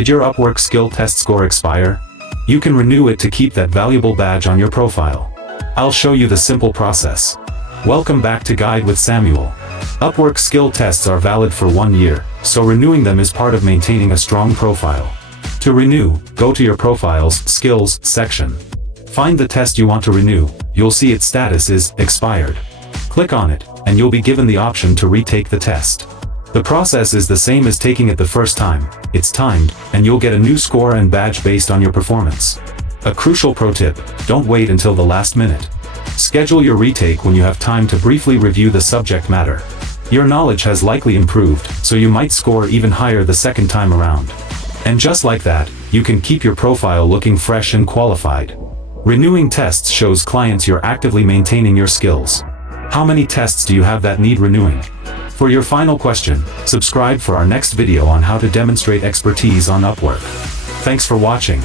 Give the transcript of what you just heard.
Did your Upwork skill test score expire? You can renew it to keep that valuable badge on your profile. I'll show you the simple process. Welcome back to Guide with Samuel. Upwork skill tests are valid for 1 year, so renewing them is part of maintaining a strong profile. To renew, go to your Profiles, Skills section. Find the test you want to renew. You'll see its status is expired. Click on it, and you'll be given the option to retake the test. The process is the same as taking it the first time. It's timed, and you'll get a new score and badge based on your performance. A crucial pro tip: don't wait until the last minute. Schedule your retake when you have time to briefly review the subject matter. Your knowledge has likely improved, so you might score even higher the second time around. And just like that, you can keep your profile looking fresh and qualified. Renewing tests shows clients you're actively maintaining your skills. How many tests do you have that need renewing? For your final question, subscribe for our next video on how to demonstrate expertise on Upwork. Thanks for watching.